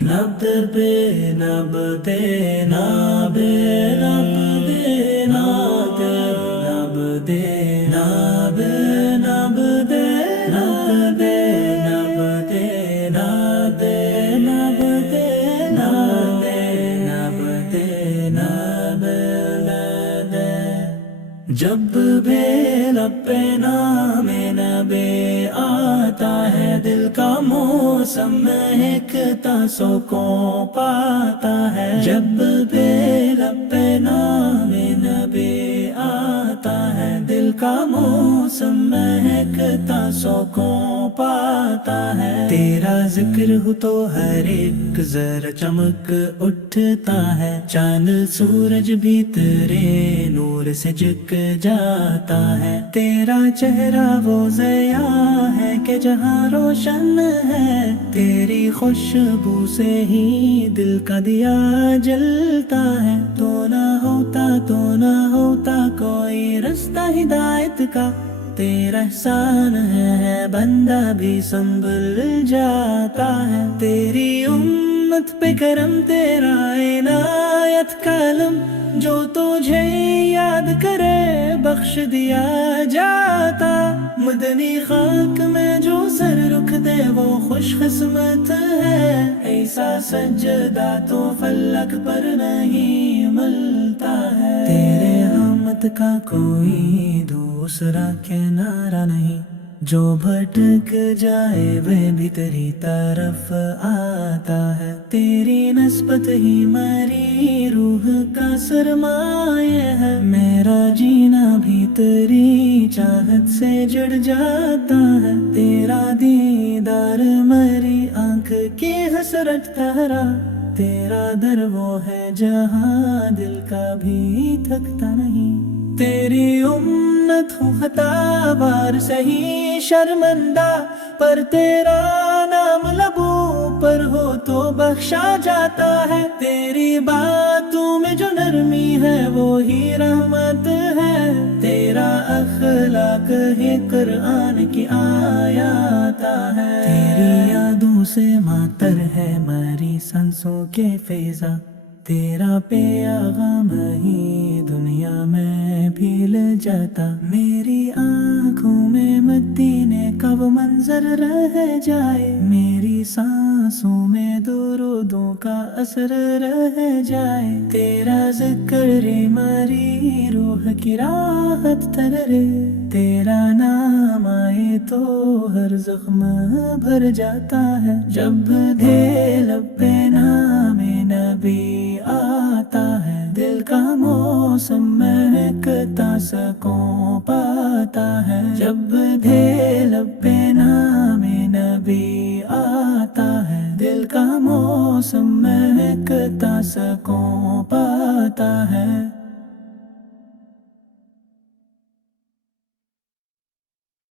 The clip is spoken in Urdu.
نبدے نبدے نابے نبدے نادے نبدے نابے نبدے نبدے نبدے نادے نبدے نادے نبدے نابے نادے جب بھی لب نام نبی آتا ہے دل کا موسم مہکتا سکون پاتا ہے جب بھی لب نام نبی آتا ہے دل کا موسم مہکتا سکون پاتا ہے تیرا ذکر ہو تو ہر ایک ذرا چمک اٹھتا ہے چاند سورج بھی تیرے نور سے جھک جاتا ہے تیرا چہرہ وہ ضیاء ہے کہ جہاں روشن ہے تیری خوشبو سے ہی دل کا دیا جلتا ہے تو نہ ہوتا کوئی رستہ ہدایت کا تیرا احسان ہے بندہ بھی سنبھل جاتا ہے تیری امت پہ کرم تیرا عنایت کا علم جو تجھے یاد کرے بخش دیا جاتا مدنی خاک میں جو سر رکھ دے وہ خوش قسمت ہے ایسا سجدہ تو فلک پر نہیں ملتا ہے تیرے حمد کا کوئی دوسرا کنارہ نہیں جو بھٹک جائے وہ بھی تیری طرف آتا ہے تیری نسبت ہی میری روح کا سرمایہ ہے میرا جینا بھی تیری چاہت سے جڑ جاتا ہے تیرا دیدار میری آنکھ کی حسرت ٹھہرا تیرا در وہ ہے جہاں دل کا بھی تھکتا نہیں تیری امت ہوں خطا بار سہی شرمندہ پر تیرا نام لبوں پر ہو تو بخشا جاتا ہے تیری باتوں میں جو نرمی ہے وہی رحمت ہے تیرا اخلاق ہی قرآن کی آیات ہے تیری یادوں سے معطر ہے میری سانسوں کے فیضا تیرا پیغام ہی دنیا میں بھیل جاتا میری آنکھوں میں مدینے کا وہ منظر رہ جائے میری سانسوں میں درودوں کا اثر رہ جائے تیرا ذکر ہماری روح کی راحت ترے تیرا نام آئے تو ہر زخم بھر جاتا ہے جب دے لب نام نبی آتا ہے دل کا موسم مہکتا سکون پاتا ہے جب دے لب نام نبی آتا ہے دل کا موسم مہکتا سکون پاتا ہے